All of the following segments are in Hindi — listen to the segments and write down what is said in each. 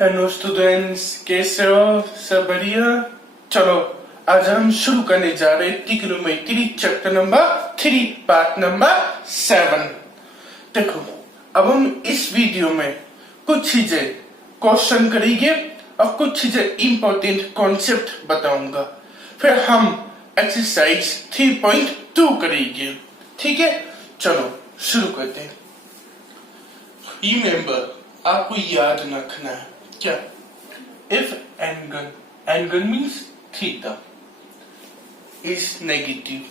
हेलो स्टूडेंट्स, कैसे हो? सब बढ़िया? चलो आज हम शुरू करने जा रहे हैं trigonometry chapter number 3 part number 7। देखो, अब हम इस वीडियो में कुछ चीजें क्वेश्चन करेंगे और कुछ चीजें इंपॉर्टेंट कॉन्सेप्ट बताऊंगा, फिर हम एक्सरसाइज 3.2 करेंगे। ठीक है, चलो शुरू करते हैं। रिमेंबर, आपको याद रखना है क्या? If angle means theta is negative,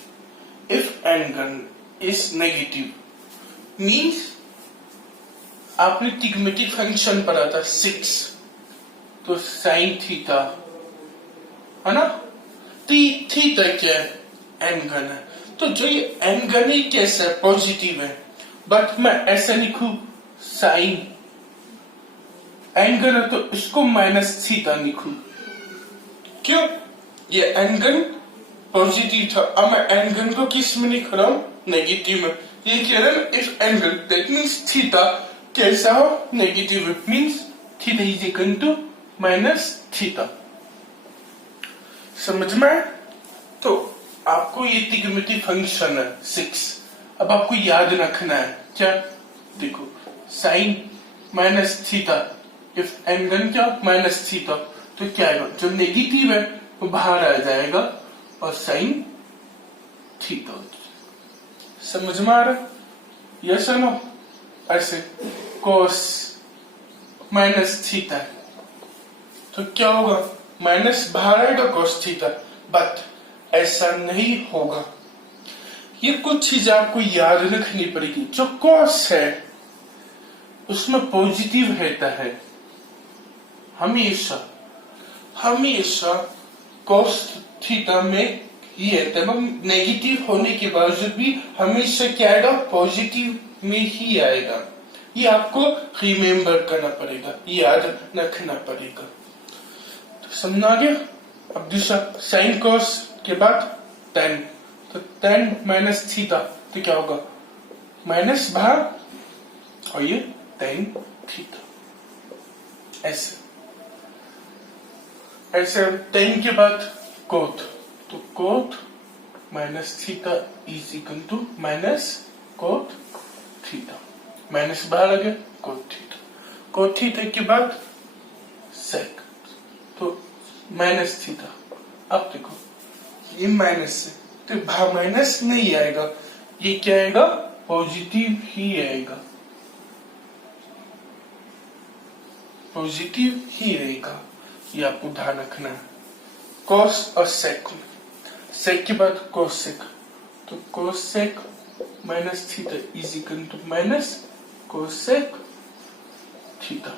if angle is negative means आपने ट्रिग्नोमेट्रिक फंक्शन पढ़ा था 6, तो साइन थीटा है ना। तो ये थीटा क्या है? एंगल है। तो जो ये एंगल ही कैसा है? पॉजिटिव है, बट मैं ऐसा लिखूं साइन एंगल है तो इसको माइनस थीटा लिखूं। क्यों? ये एंगल पॉजिटिव था, अब मैं एंगल को किस में लिख रहा हूं? नेगेटिव में। ये कह रहा है if angle that means theta कैसा हो? Negative means theta is equal to minus theta. समझ में? तो आपको ये ट्रिग्नोमेट्रिक फंक्शन है 6, अब आपको याद रखना है क्या? देखो, sine minus theta, if angle क्या? माइनस थीटा, तो क्या आएगा? जो नेगेटिव है वो बाहर आ जाएगा और साइन थीटा। समझ में आ रहा? यस और नो? ऐसे कोस माइनस थीटा तो क्या होगा? माइनस बाहर आएगा कोस थीटा, बट ऐसा नहीं होगा। ये कुछ चीजें आपको याद रखनी पड़ेगी। जो कोस है उसमें पॉजिटिव रहता है हमेशा, हमेशा कोस थीटा में ही रहता है। नेगेटिव होने के बावजूद भी हमेशा क्या आएगा? पॉजिटिव में ही आएगा। ये आपको रिमेम्बर करना पड़ेगा, याद रखना पड़ेगा। तो समझ आ गया? अब दूसरा साइन कोस के बाद tan, तो tan माइनस थीटा, तो क्या होगा? माइनस बाहर और ये tan थीटा। ऐसे ऐसे tan के बाद कोट, तो cot minus theta is equal to minus cot theta. Minus बाहर आ गया, कोट थीटा। कोट थीटा के बाद सेक, तो माइनस थीटा। अब देखो, ये माइनस से तो बाहर माइनस नहीं आएगा, ये क्या आएगा? पॉजिटिव ही आएगा, पॉजिटिव ही रहेगा। ये आपको ध्यान रखना है। कोस और सेक, सेक के बाद कोसेक, तो cosec minus theta is equal to minus cosec theta.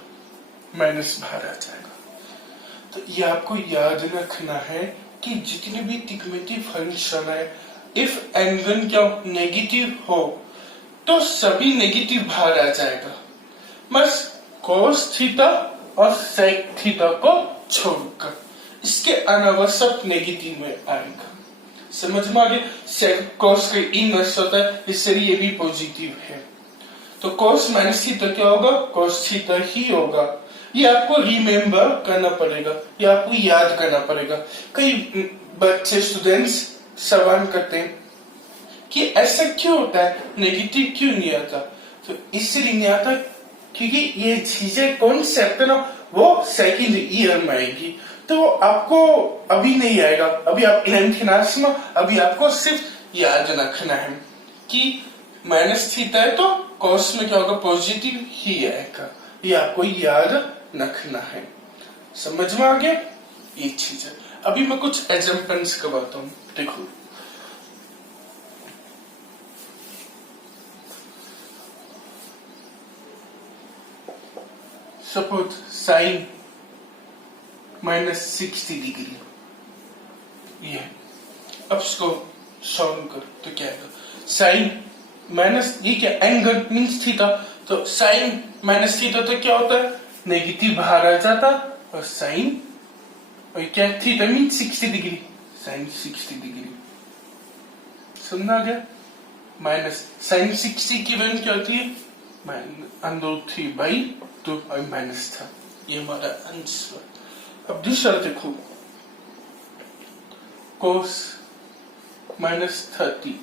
Minus बाहर आ जाएगा। तो ये आपको याद रखना है कि जितने भी ट्रिग्नोमेट्रिक फंक्शन है, इफ एंगल क्या नेगेटिव हो तो सभी नेगेटिव बाहर आ जाएगा, बस कोस थीटा और सेक थीटा को छोड़कर। इसके अलावा सब नेगेटिव में आएगा। समझ में आ गया? सेक कोस का इनवर्स होता है, इसलिए ये भी पॉजिटिव है। तो कोस माइनस थीटा क्या होगा? कोस थीटा ही होगा। ये आपको रिमेम्बर करना पड़ेगा, ये आपको याद करना पड़ेगा। कई बच्चे स्टूडेंट्स सवाल करते हैं कि ऐसा क्यों होता है, नेगेटिव क्यों नहीं आता? तो इसलिए नहीं आता क्योंकि ये चीजें कॉन्सेप्ट है ना, वो सेकंड ईयर में आएगी, तो आपको अभी नहीं आएगा। अभी आप 11th क्लास में, अभी आपको सिर्फ याद रखना है कि माइनस थीटा है तो कोस में क्या होगा? पॉजिटिव ही आएगा। ये आपको याद रखना है। समझ में आ गया? ये चीज है। अभी मैं कुछ एग्जांपल्स करवाता हूँ। देखो, सपोज साइन माइनस 60 डिग्री ये, अब इसको सॉल्व कर तो क्या आएगा? साइन माइनस, ये क्या? एंगल मीन्स थीटा, तो साइन माइनस थीटा तो क्या होता है? नेगेटिव बाहर आ जाता, और साइन और क्या? Theta means 60 degree, sine 60 degree. समझ आ गया? माइनस साइन 60 की वैल्यू क्या होती है? अंडर 3/2 और माइनस था। ये हमारा आंसर। अब दूसरा देखो, cos -30।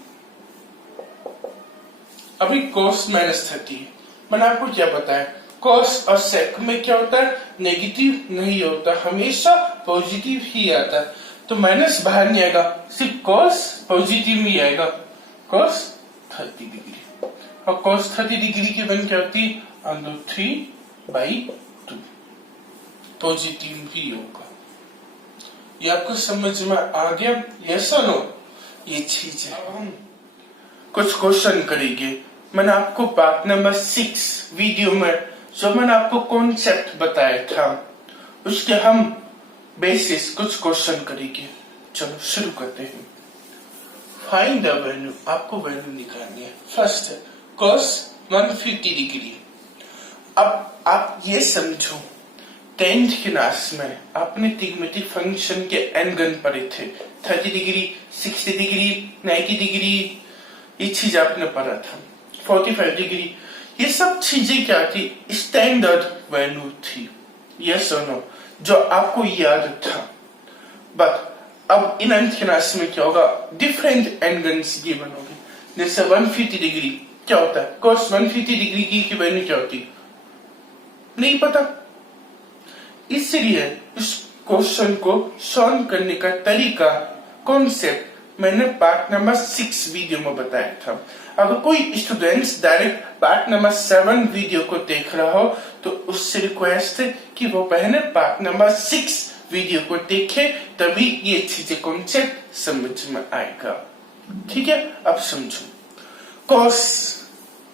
अभी cos -30 मैंने आपको क्या बताया, cos और sec में क्या होता है, नेगेटिव नहीं होता, हमेशा पॉजिटिव ही आता है। तो माइनस बाहर नहीं आएगा, सिर्फ cos पॉजिटिव में आएगा, cos 30 डिग्री। और cos 30 डिग्री की वैल्यू क्या होती है, √3/2, पॉजिटिव ही होगा। ये आपको समझ में आ गया, यस और नो? ये चीज है। अब हम कुछ क्वेश्चन करेंगे। मैंने आपको पार्ट नंबर 6 वीडियो में जो मैंने आपको कॉन्सेप्ट बताया था, उसके हम बेसिस कुछ क्वेश्चन करेंगे। चलो शुरू करते हैं। फाइंड द वैल्यू, आपको वैल्यू निकालनी है। फर्स्ट है cos 150 डिग्री। अब आप ये समझो, 10th क्लास में आपने ट्रिग्मेटिक फंक्शन के एंगल पढ़े थे, 30 डिग्री, 60 डिग्री, 90 डिग्री, ये चीज आपने पढ़ा था, 45 डिग्री। ये सब चीजें क्या थी, स्टैंडर्ड वैल्यू थी, यस और नो, जो आपको याद था। बट अब इन 9th क्लास में क्या होगा, डिफरेंट एंगल्स गिवन होंगे। जैसे 150 डिग्री क्या होता है, cos 150 डिग्री की वैल्यू क्या होती है, नहीं पता। इसलिए इस क्वेश्चन को सॉल्व करने का तरीका, कॉन्सेप्ट मैंने पार्ट नंबर 6 वीडियो में बताया था। अगर कोई students direct part number 7 video को देख रहा हो तो उससे रिक्वेस्ट है कि वो पहले पार्ट नंबर 6 वीडियो को देखे, तभी ये चीजें कॉन्सेप्ट समझ में आएगा। ठीक है, अब समझो, cos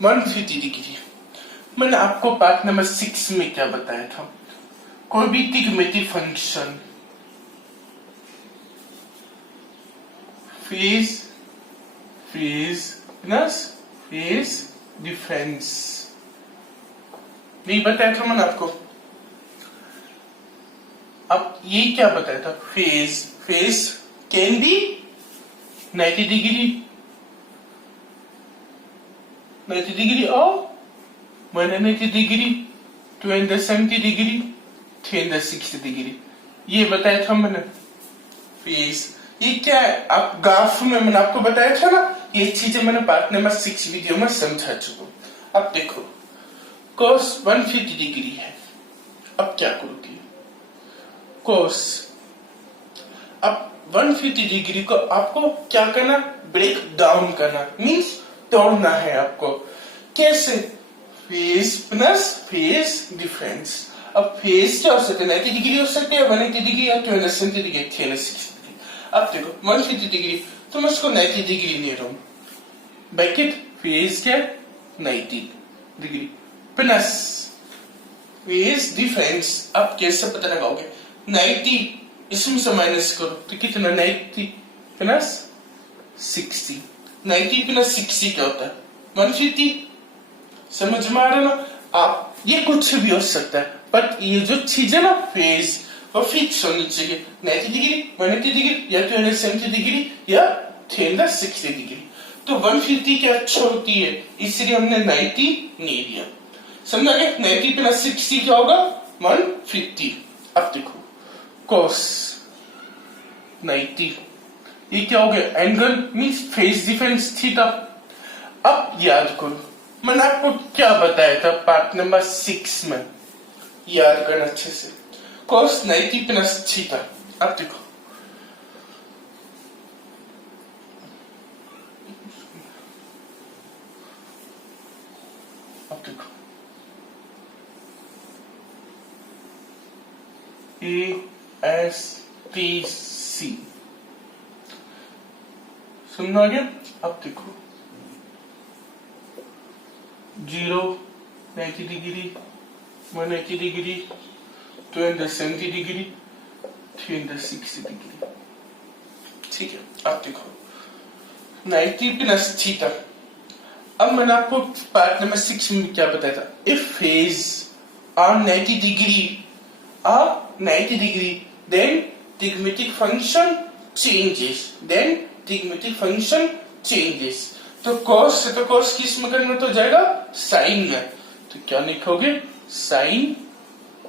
150 डिग्री मैंने आपको पार्ट नंबर 6 में क्या बताया था, कोई भी trigonometric function phase plus phase difference, नहीं बताया था मैंने आपको। अब ये क्या बताया था, फेज कैन बी 90 डिग्री और 180 डिग्री, 270 डिग्री, 360 डिग्री, ये बताया था मैंने। फेज ये क्या है, आप ग्राफ में मैंने आपको बताया था ना, ये चीजें मैंने पार्ट नंबर 6 वीडियो में समझा चुका। अब देखो, cos 150 डिग्री है, अब क्या करोगे, cos, अब 150 डिग्री को आपको क्या करना, ब्रेक डाउन करना, मींस तोड़ना है आपको। कैसे, फेज प्लस फेज डिफरेंस। अब फेज क्या हो सकता है, 90 डिग्री हो सकते हैं, 180 डिग्री या 270 डिग्री, 360 डिग्री। अब देखो 150 डिग्री, तो मैं उसको 90 डिग्री ले रहा हूं, ब्रैकेट फेज क्या 90 डिग्री प्लस फेज डिफरेंस। अब कैसे पता लगाओगे, 90 इसमें से माइनस करो तो कितना, 90 प्लस 60, 90 प्लस 60 क्या होता है 150। समझ में आ रहा ना? आप ये कुछ भी हो सकता है, बट ये जो चीज है ना फेज, वो फिक्स होनी चाहिए, 90 डिग्री, 180 डिग्री या 270 डिग्री या 360 डिग्री। तो 150 क्या छोटी है, इसलिए हमने 90 नहीं लिया। समझा गया, 90 प्लस 60 क्या होगा 150। अब देखो cos 90, ये क्या हो गया, angle means phase difference theta. अब याद करो, मैंने आपको क्या बताया था पार्ट नंबर 6 में, याद करना अच्छे से, cos 90 प्लस थीटा। अब देखो ASTC समझा गया। अब देखो 0, 90 डिग्री, 180 डिग्री, 270 डिग्री, 360 डिग्री। ठीक है, अब देखो 90 प्लस थीटा। अब मैंने आपको पार्ट नंबर 6 में क्या बताया था, if phase are 90 degree then trigonometric function changes। तो cos से तो cos किस में कन्वर्ट हो जाएगा, साइन में। तो क्या लिखोगे, साइन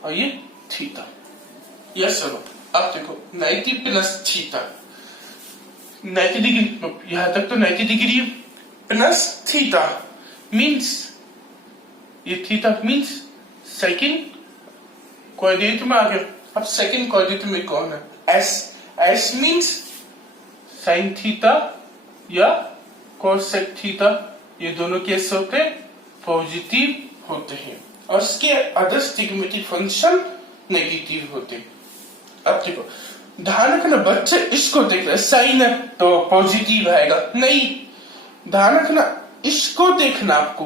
और ये थीटा। यस चलो अब देखो 90 प्लस थीटा, 90 डिग्री, यहां तक तो 90 डिग्री प्लस थीटा मीन्स ये थीटा मीन्स सेकंड कोऑर्डिनेट में आ गया। अब सेकंड कोऑर्डिनेट में कौन है? S. S means sine theta या कोसेक थीटा, ये दोनों कैसे होते हैं? पॉजिटिव होते हैं और इसके अदर ट्रिग्नोमेट्रिक फंक्शन नेगेटिव होते हैं। अब देखो ध्यान रखना, बच्चे इसको देख रहे साइन है तो पॉजिटिव आएगा, नहीं, ध्यान रखना इसको देखना, आपको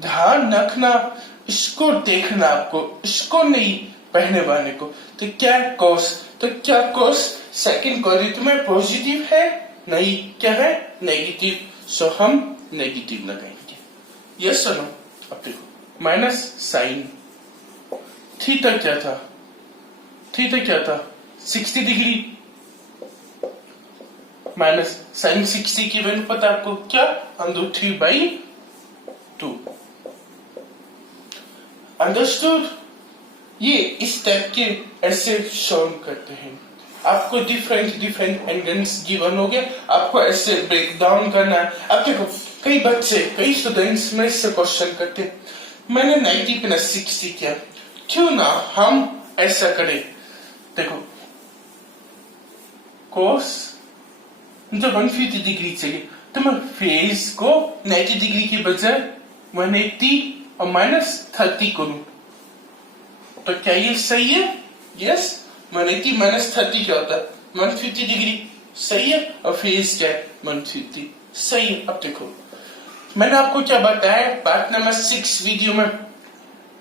ध्यान रखना, इसको देखना आपको, इसको नहीं पहले वाले को। तो क्या कोस, तो क्या कोस सेकंड कोऑर्डिनेट में पॉजिटिव है? नहीं, क्या है? नेगेटिव। सो हम नेगेटिव लगाएंगे। यस और नो? अब देखो माइनस साइन थीटा क्या था? थीटा क्या था? 60 डिग्री माइनस साइन 60 की वैल्यू पता है आपको, क्या? √3/2। अंडरस्टूड? ये इस टाइप के ऐसे शो करते हैं। आपको डिफरेंट एंगल्स गिवन हो गए, आपको ऐसे ब्रेक डाउन करना है। अब देखो कई बच्चे, कई स्टूडेंट्स में से क्वेश्चन करते हैं, मैंने 90 प्लस 60 किया, क्यों ना हम ऐसा करें? देखो कोस मुझे 150 डिग्री चाहिए, तो मैं फेस को 90 डिग्री की बजाय 180 और -30 करूं, तो क्या ये सही है? यस। 180 -30 क्या होता है? 150 डिग्री, सही है। और फेस क्या है? 150, सही है। अब देखो मैंने आपको क्या बताया पार्ट नंबर 6 वीडियो में,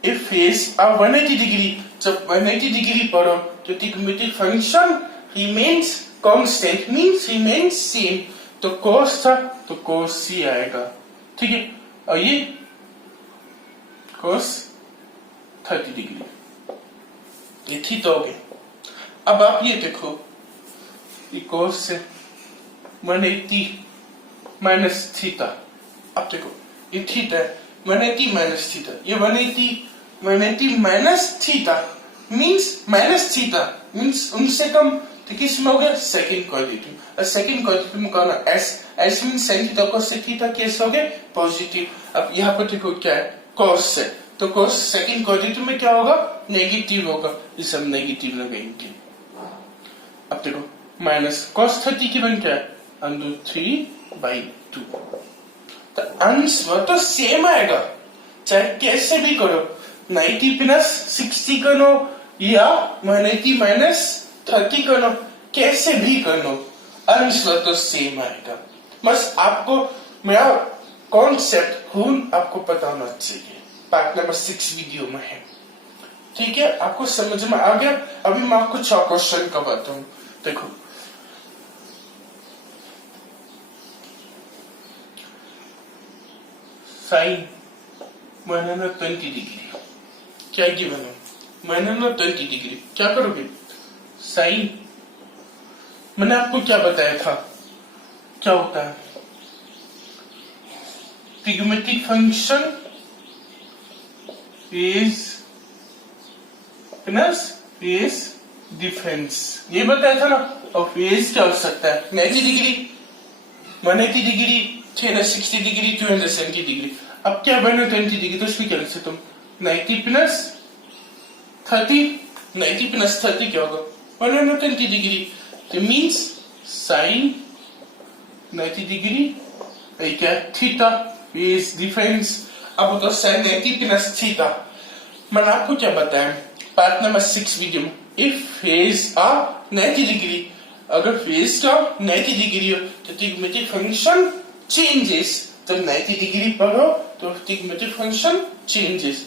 इफ फेस आर 180 डिग्री, जब 180 डिग्री पढ़ो तो trigonometric function remains constant, means remains same. तो cos था तो cos c आएगा, ठीक है। और ये cos 30 डिग्री, ये थीटा हो गया। अब आप ये देखो, ये cos से 180 माइनस थीटा, अब देखो ये थीटा है, 180 माइनस थीटा, ये 180 माइनस थीटा मीन्स उनसे कम, तो किस में हो गया? Second coordinate. और सेकंड कोऑर्डिनेट में कौन है? S means sine theta cosec theta, कैसे हो गए? पॉजिटिव। अब यहाँ पर देखो क्या है? कॉस से, तो कॉस सेकंड कोऑर्डिनेट में क्या होगा? नेगेटिव होगा, इसे हम नेगेटिव लगाएंगे। अब देखो माइनस cos 30 की वैल्यू क्या है? √3/2। तो आंसर तो सेम आएगा, चाहे कैसे भी करो, 90 प्लस 60 करो या 180 माइनस 30 करो, कैसे भी करो, आंसर तो सेम आएगा। बस आपको मेरा कॉन्सेप्ट आपको पता होना चाहिए, पार्ट नंबर 6 वीडियो में है, ठीक है। आपको समझ में आ गया? अभी मैं आपको 6 क्वेश्चन करवाता हूं। देखो साइन 120 डिग्री क्या गिवन है? 120 डिग्री, क्या करोगे? साइन, मैंने आपको क्या बताया था, क्या होता है? Trigonometric function phase plus phase difference, ये बताया था ना। और फेज क्या हो सकता है? 90 डिग्री, 180 डिग्री, 360 डिग्री, 270 डिग्री। अब क्या बने 20 डिग्री, तो इसमें क्या लिख सकते तुम? 90 प्लस 30, 90 प्लस 30 क्या होगा? 120 डिग्री। तो मीन्स साइन 90 डिग्री, क्या है? Theta, phase difference. अब बताओ साइन 90 प्लस थीटा, मैंने आपको क्या बताया पार्ट नंबर 6 वीडियो में, इफ फेज आ 90 डिग्री, अगर फेज का 90 डिग्री हो तो ट्रिग्नोमेट्रिक फंक्शन चेंजेस, जब 90 डिग्री पर हो तो ट्रिग्नोमेट्रिक फंक्शन चेंजेस।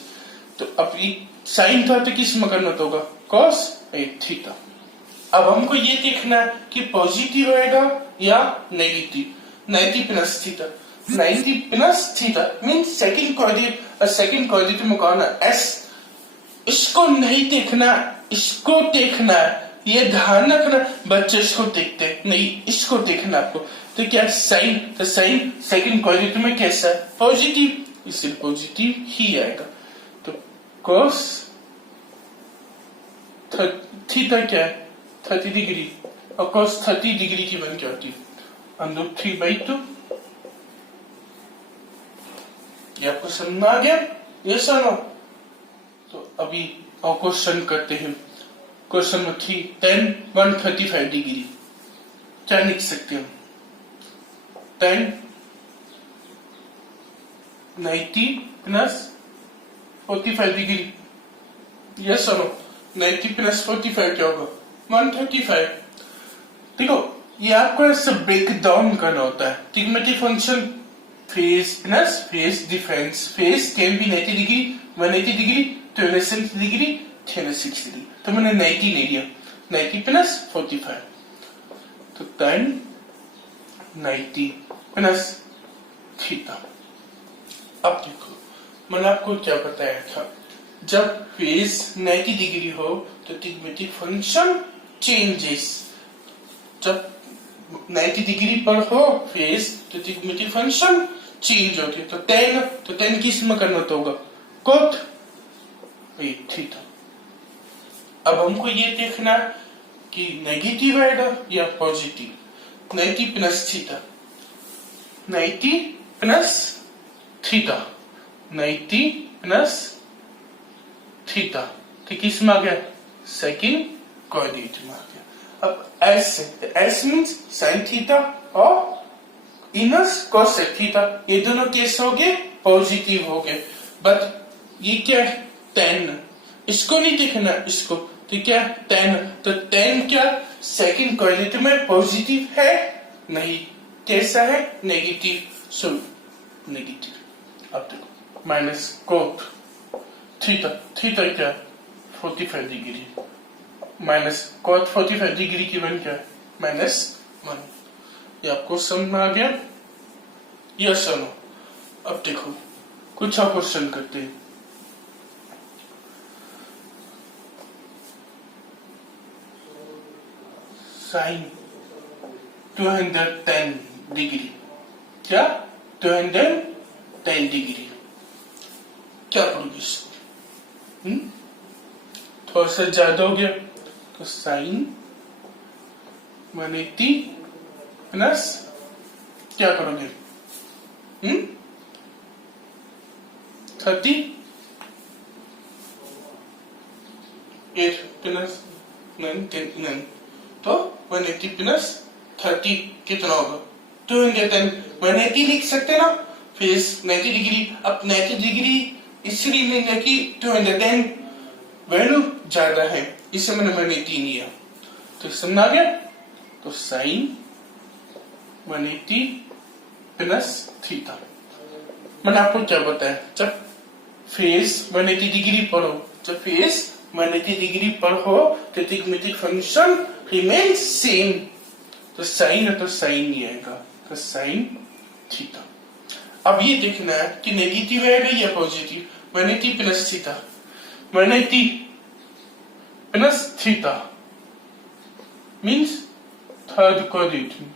तो अब ये साइन था तो किस में करना होगा? cos theta. अब हमको ये देखना है कि पॉजिटिव होएगा या negative. 90 plus theta, 90 plus theta means second coordinate, और सेकंड कोऑर्डिनेट में कौन है? एस। इसको नहीं देखना, इसको देखना है, ये ध्यान रखना। बच्चे इसको देखते नहीं, इसको देखना आपको। तो क्या साइन, तो साइन सेकंड कोऑर्डिनेट में कैसा है? पॉजिटिव, इसलिए पॉजिटिव ही आएगा। तो cos थीटा क्या है 30 डिग्री और cos 30 डिग्री की वैल्यू क्या होती है √3/2। ये आपको समझ आ गया ये सुनो। तो अभी और क्वेश्चन करते हैं। क्वेश्चन नंबर 3 tan 135 डिग्री क्या लिख सकते हैं tan 90 प्लस 45 डिग्री। यस और नो 90 प्लस 45 क्या होगा 135। देखो ये आपको ऐसे ब्रेक डाउन करना होता है। Trigonometric function phase plus phase difference. Phase can be 90 degree 180 degree 270 degree 360 degree. तो मैंने 90 ले लिया 90 प्लस 45 तो tan 90 प्लस थीटा। अब देखो मैंने आपको क्या बताया था जब फेज 90 डिग्री हो तो ट्रिग्नोमेट्रिक फंक्शन चेंजेस। जब 90 डिग्री पर हो फेज तो ट्रिग्नोमेट्रिक फंक्शन चेंज होती है। तो tan किस में कन्वर्ट होगा cot थीटा। अब हमको ये देखना कि नेगेटिव आएगा या positive. 90 plus theta 90 plus theta 90 plus theta तो किस में आ गया सेकंड कोऑर्डिनेट में आ गया। अब s मींस sin थीटा और इनस cosec थीटा ये दोनों केस हो गए पॉजिटिव हो गए। बट ये क्या है tan इसको नहीं देखना इसको तो क्या tan तो tan क्या सेकंड कोऑर्डिनेट में पॉजिटिव है नहीं कैसा है नेगेटिव सो नेगेटिव। अब देखो माइनस cot थीटा क्या 45 डिग्री माइनस cot 45 डिग्री की वैल्यू क्या है -1। ये आपको समझ में आ गया यस और नो। अब देखो कुछ और क्वेश्चन करते हैं। sin 210 डिग्री क्या 210 डिग्री क्या करोगे इसको थोड़ा सा ज्यादा हो गया तो sin 180 प्लस क्या करोगे 38 प्लस 9 तो 180 प्लस 30 कितना होगा 210। 180 लिख सकते ना फिर 90 डिग्री। अब 90 डिग्री इसलिए लेंगे कि 210 वैल्यू ज्यादा है इससे मैंने 180 लिया तो समझ आ गया। तो sin 180 प्लस थीटा। मैंने आपको क्या बताया जब फेस 180 डिग्री पर हो जब फेस 180 डिग्री पर हो तो ट्रिग्नोमेट्रिक फंक्शन रिमेन्स सेम तो साइन है तो साइन ही आएगा तो साइन थीटा। अब ये देखना है कि नेगेटिव आएगा या positive 180 plus theta 180 plus theta means third coordinate में।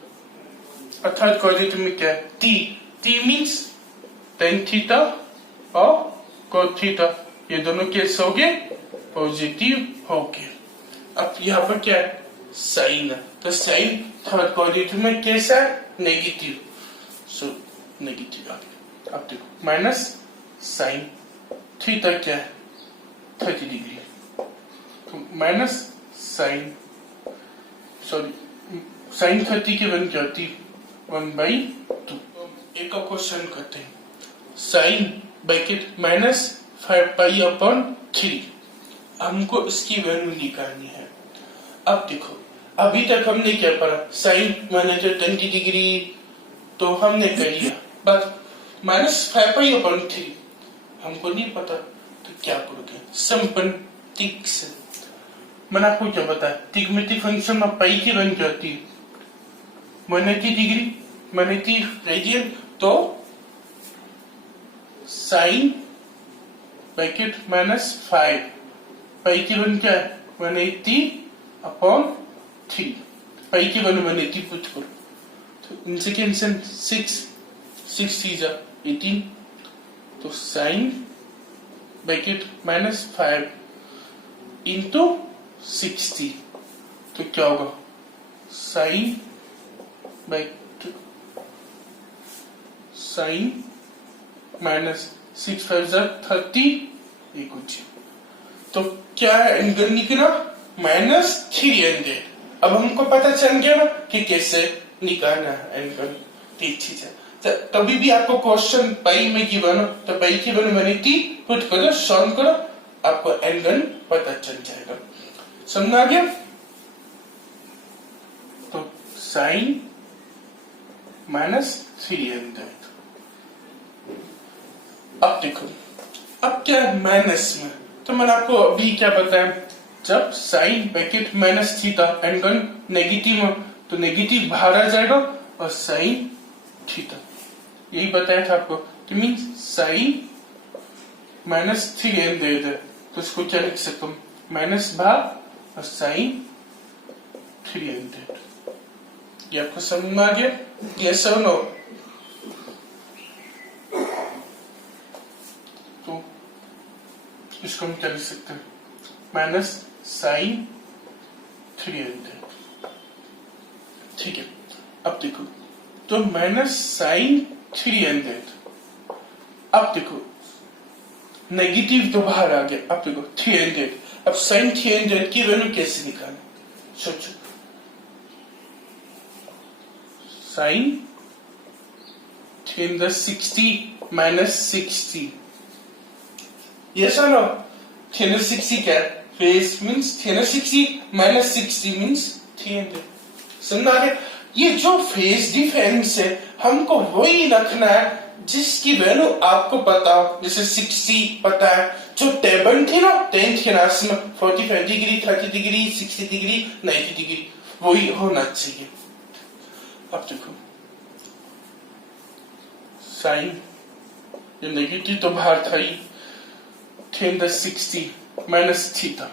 थर्ड कोऑर्डिनेट में क्या है t मींस tan थीटा और cot थीटा ये दोनों केस हो गए पॉजिटिव हो गए। अब यहाँ पर क्या है साइन है तो साइन थर्ड कोऑर्डिनेट में कैसा है नेगेटिव सो नेगेटिव आ गया। अब देखो माइनस साइन थीटा क्या है 30 डिग्री तो माइनस साइन साइन 30 की वैल्यू क्या होती 1/2। एक और क्वेश्चन करते हैं साइन ब्रैकेट -5π/3 हमको इसकी वैल्यू निकालनी है। अब देखो अभी तक हमने क्या पढ़ा साइन 120 डिग्री तो हमने कर लिया बट -5π/3 हमको नहीं पता तो क्या करोगे सिंपल टिक्स। मैंने आपको क्या बताया ट्रिग्नोमेट्रिक फंक्शन में पाई की वैल्यू क्या होती है 180 डिग्री 180 रेडियन तो साइन ब्रैकेट -5 पाई की वैल्यू क्या है 180/3 पाई की वैल्यू 180 पुट करो तो इनसे कैंसिल 6 3 18 तो साइन ब्रैकेट -5 इंटू 60, तो क्या होगा साइन बाई साइन माइनस 6 5 30 ये कुछ, तो क्या एंगल निकला -300। अब हमको पता चल गया ना कि कैसे निकालना है एंगल। ठीक है, तो कभी भी आपको क्वेश्चन पाई में गिवन हो तो पाई की वैल्यू पुट करो, सॉल्व करो, आपको एंगल पता चल जाएगा। समझ आ गया? तो साइन -300। अब देखो, अब क्या है माइनस में, तो मैंने आपको अभी क्या बताया, जब sine bracket minus theta angle negative हो तो नेगेटिव बाहर आ जाएगा और साइन थीटा, यही बताया था आपको कि मीन्स साइन -300, तो इसको क्या लिख सकता हूं, माइनस भाग और साइन 300। ये आपको समझ में आ गया? यस और नो? तो इसको हम क्या लिख सकते हैं, माइनस साइन 300। ठीक है, अब देखो, तो माइनस साइन 300, अब देखो नेगेटिव तो बाहर आ गया, अब देखो 300, अब साइन 300 की वैल्यू कैसे निकालें, सोचो। साइन 360 माइनस 60, यस और नो? 360 क्या है, फेस मीन्स 360 माइनस 60 मीन्स 300। समझा है? ये जो फेस डिफरेंस है हमको वही रखना है जिसकी वैल्यू आपको पता हो, जैसे 60 पता है, जो टेबल थी ना 10th क्लास में 45 डिग्री 30 डिग्री 60 डिग्री 90 डिग्री, वही होना चाहिए। अब देखो साइन, ये नेगेटिव तो बाहर था ही, 360 माइनस थीटा।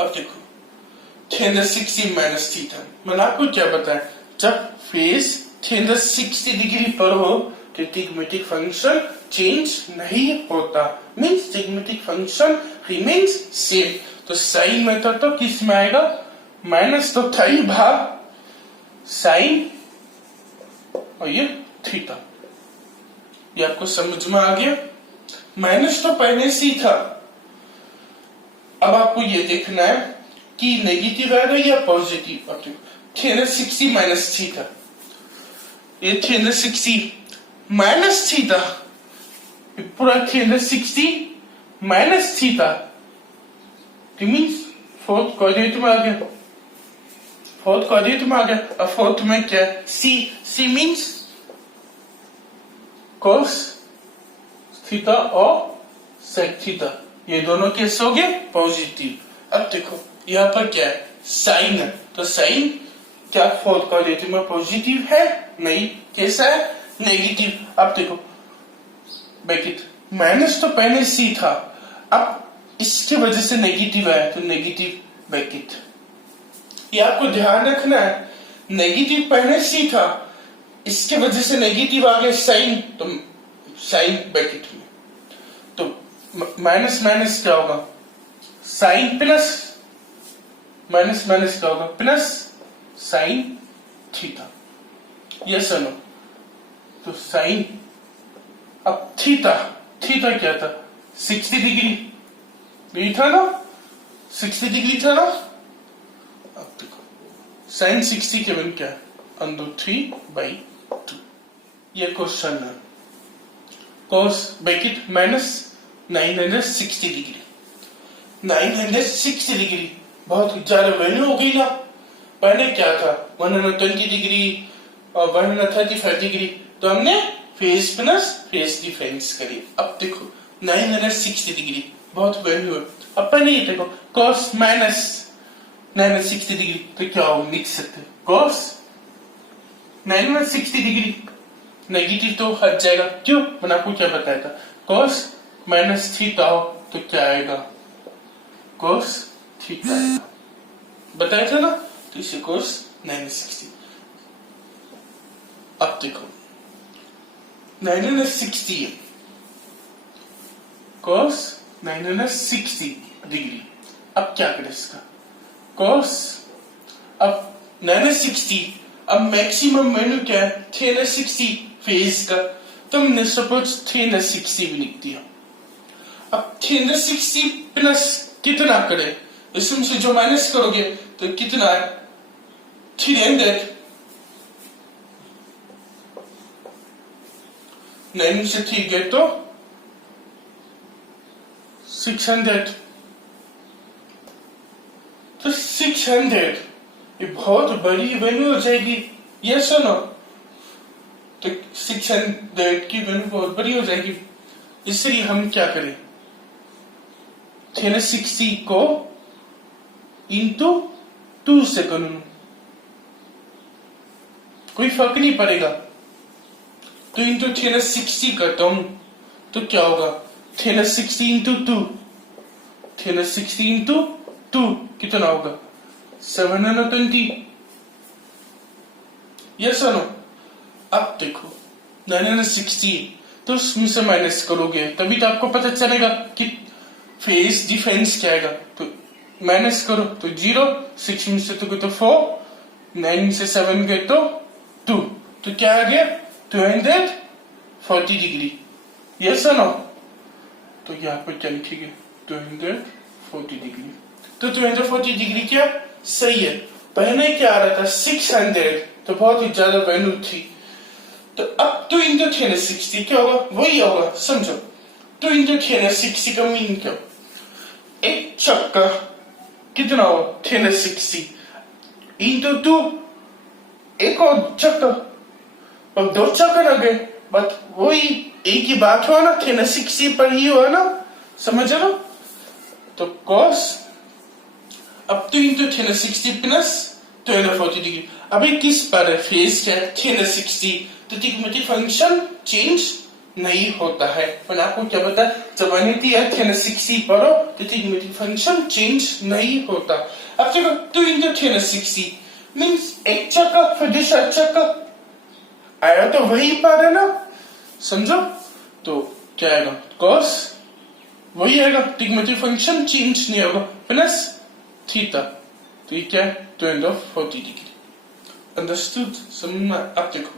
अब देखो 360 माइनस थीटा, मैंने आपको क्या बताया, जब फेस 360 डिग्री पर हो तो ट्रिग्मेटिक फंक्शन चेंज नहीं होता, मींस ट्रिग्मेटिक फंक्शन रिमेन्स सेम। तो साइन मेथड तो किस में आएगा, माइनस तो था ही भाग साइन और ये थीटा। ये आपको समझ में आ गया? माइनस तो पहले से ही था, अब आपको ये देखना है कि नेगेटिव आएगा या पॉजिटिव। अब देखो 360 माइनस थीटा, ये 360 माइनस थीटा, पूरा 360 minus theta, means fourth quadrant में आ गया, फोर्थ क्वाड्रेंट में आ गया। अब फोर्थ में क्या है, सी, सी मीन्स कोस थीटा और सेक थीटा, ये दोनों कैसे हो गए, पॉजिटिव। अब देखो यहाँ पर क्या है, साइन है, तो साइन क्या फोर्थ क्वाड्रेंट में पॉजिटिव है, नहीं, कैसा है, नेगेटिव। अब देखो ब्रैकेट माइनस तो पहले सी था, अब इसकी वजह से नेगेटिव आया तो नेगेटिव ब्रैकेट। ये आपको ध्यान रखना है, नेगेटिव पहले सी था, इसके वजह से नेगेटिव आ गया साइन, तो साइन ब्रैकेट में, तो माइनस माइनस क्या होगा, साइन प्लस माइनस माइनस क्या होगा, प्लस साइन थीटा। यस और नो? तो साइन, अब थीटा, थीटा क्या था, 60 डिग्री, यही था ना, 60 डिग्री था ना। अब देखो साइन 60 के वैल्यू क्या है, √3/2। ये क्वेश्चन है, cos bracket minus 960 degree, 960 degree बहुत ज्यादा वैल्यू हो गई ना। पहले क्या था 120 डिग्री और 135 डिग्री, तो हमने फेस प्लस फेस डिफरेंस करी। अब देखो 960 डिग्री बहुत वैल्यू है। अब पहले ये देखो cos माइनस 960 डिग्री, तो क्या हो, लिख सकते cos 960 डिग्री, नेगेटिव तो हट जाएगा, क्यों, मैंने आपको क्या बताया था, cos माइनस थीटा हो तो क्या आएगा, cos थीटा आएगा, बताया था ना, तो इसे cos 960। अब देखो 960 cos 960 डिग्री, अब क्या करें इसका cos अब 60 अब मैक्सिमम वैल्यू क्या है 360 फेज का तो हमने सपोज 360 भी लिख दिया। अब 360 प्लस कितना करे इसमें से जो माइनस करोगे तो कितना है 300 9 से 3 गए तो 600 तो 600 ये बहुत बड़ी वैल्यू हो जाएगी ये सुनो तो 600 की वैल्यू बहुत बड़ी हो जाएगी इसलिए हम क्या करें 360 को इंटू 2 से करूं कोई फर्क नहीं पड़ेगा तो इंटू 360 करता हूं तो क्या होगा 360 इंटू 2 360 इंटू 2 कितना होगा 720 यस और नो। अब देखो 960 तो उसमें से माइनस करोगे तभी तो आपको पता चलेगा कि फेज डिफरेंस क्या आएगा तो माइनस करो तो 0 6 में से तो 4 9 से 7 गए तो 2 तो क्या आ गया 240 डिग्री यस और नो। तो यहाँ पर क्या लिखेंगे 240 डिग्री तो 240 डिग्री क्या सही है। पहले क्या आ रहा था 600 तो बहुत ही ज्यादा वैल्यू थी तो अब 2 इंटू 360 क्या होगा वही होगा समझो 2 इंटू 360 का मीन क्या एक चक्का कितना होगा 360 इंटू 2 एक और चक्का अब 2 चक्का लगे बट वही एक ही बात हुआ ना 360 पर ही हुआ ना समझ लो तो cos अब 2 इंटू 360 प्लस 240 डिग्री अभी किस पर है फेज क्या 360 तो ट्रिग्नोमेट्रिक फंक्शन चेंज नहीं होता है मैंने आपको क्या बताया जब यूनिटी है 360 पर हो तो ट्रिग्नोमेट्रिक फंक्शन चेंज नहीं होता। अब देखो 2 इंटू 360 मीन्स एक चक्का फिर दूसरा चक्का आया तो वही पर है ना समझो तो क्या आएगा cos वही आएगा ट्रिग्नोमेट्रिक फंक्शन चेंज नहीं होगा प्लस थीटा तो ये क्या है 240 डिग्री अंडरस्टूड समझना। अब देखो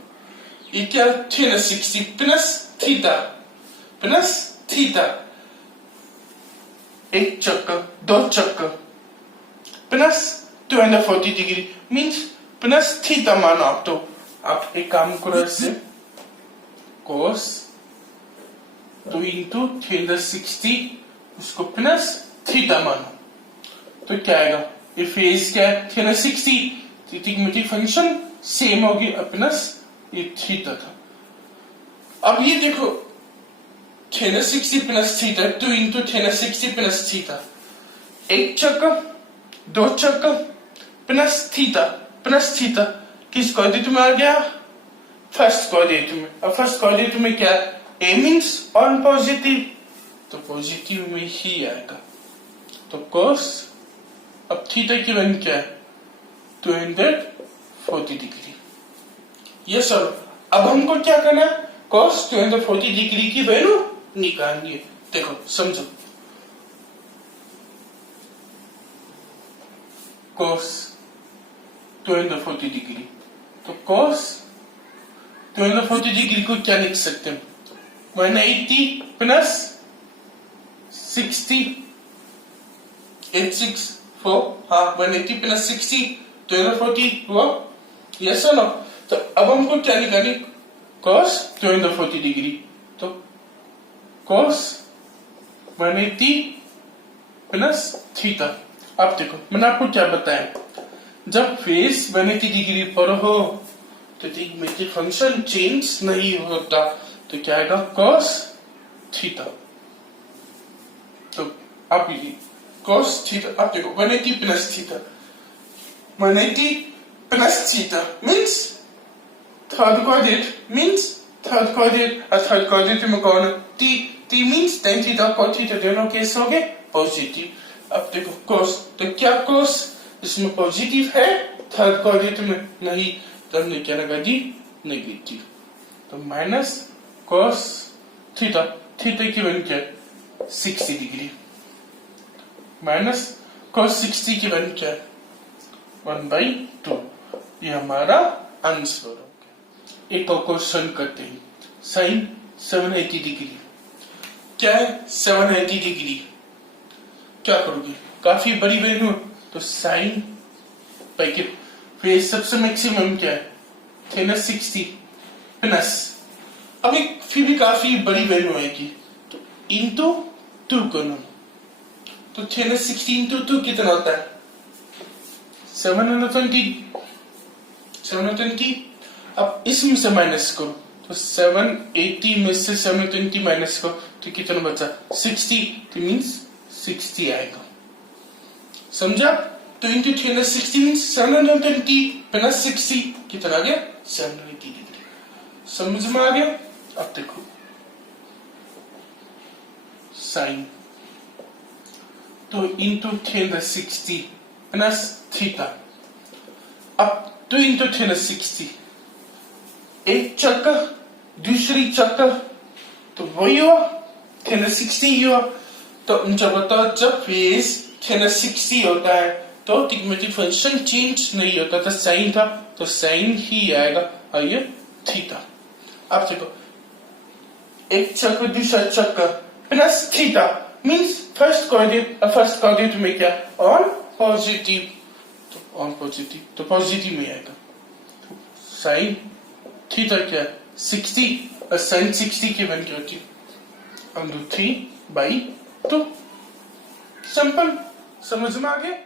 ये क्या 360 प्लस थीटा एक चक्कर 2 चक्कर plus 240 degree means plus theta माना तो आप एक काम करो इससे cos 2 इंटू 360 उसको प्लस थीटा मानो तो क्या आएगा ये फेज क्या है 360 ट्रिग्नोमेट्रिक फंक्शन सेम होगी प्लस ये थीटा था। अब ये देखो 360 plus theta 2 into 360 plus theta एक चक्कर 2 चक्कर प्लस थीटा किस कोऑर्डिनेट में आ गया फर्स्ट कोऑर्डिनेट में। अब फर्स्ट कोऑर्डिनेट में क्या a मीन्स ऑन पॉजिटिव तो पॉजिटिव में ही आएगा तो cos अब थीटा की वैल्यू क्या है 240 डिग्री ये सर। अब हमको क्या करना है cos 240 डिग्री की वैल्यू निकालनी है। देखो समझो cos 240 डिग्री तो cos 240 डिग्री को क्या लिख सकते हैं 180 प्लस 60 864 हाँ 180 प्लस 60 240 हुआ यस और नो। तो अब हमको क्या निकालनी cos 240 डिग्री तो cos 180 प्लस थीटा। अब देखो मैंने आपको क्या बताया जब फेस 180 डिग्री पर हो तो ट्रिग्नोमेट्रिक फंक्शन चेंज नहीं होता तो क्या आएगा cos थीटा तो अब ये cos थीटा अब देखो 180 plus theta 180 plus theta means third coordinate में कौन t means tan theta cos theta दोनों केस हो गए पॉजिटिव। अब देखो cos तो क्या cos इसमें पॉजिटिव है थर्ड कोऑर्डिनेट में नहीं तो हमने क्या लगा दी नेगेटिव तो माइनस cos थीटा की वैल्यू क्या 60 डिग्री माइनस cos 60 की वैल्यू क्या है 1/2। ये हमारा आंसर हो गया। एक और क्वेश्चन करते हैं। साइन 780 डिग्री क्या है 780 डिग्री क्या करोगे काफी बड़ी वैल्यू तो साइन पाई के फिर सबसे मैक्सिमम क्या है 360 प्लस अभी फिर भी काफी बड़ी वैल्यू आएगी तो इंटू 2 करना तो 360 इंटू 2 कितना होता है 720 अब इसमें से माइनस करो तो 780 में से 720 माइनस करो तो कितना बचा 60 तो मीन्स 60 आएगा समझा तो इंटू 360 मीन्स 720 प्लस 60 कितना आ गया 780 डिग्री समझ में आ गया। अब देखो साइन तो इंटू 360 प्लस थीटा अब 2 इंटू 360 एक चक्कर दूसरी चक्कर तो वही हुआ 360 हुआ तो जब होता जब फेज 360 होता है तो ट्रिग्नोमेट्रिक फंक्शन चेंज नहीं होता था साइन था तो साइन ही आएगा और ये थीटा। अब देखो एक चक्कर दूसरा चक्कर plus theta means first coordinate में क्या ऑन पॉजिटिव तो ऑन पॉजिटिव तो पॉजिटिव में आएगा साइन थीटा क्या 60 और साइन 60 की वैल्यू होती है √3/2 सिंपल समझ में आ गया।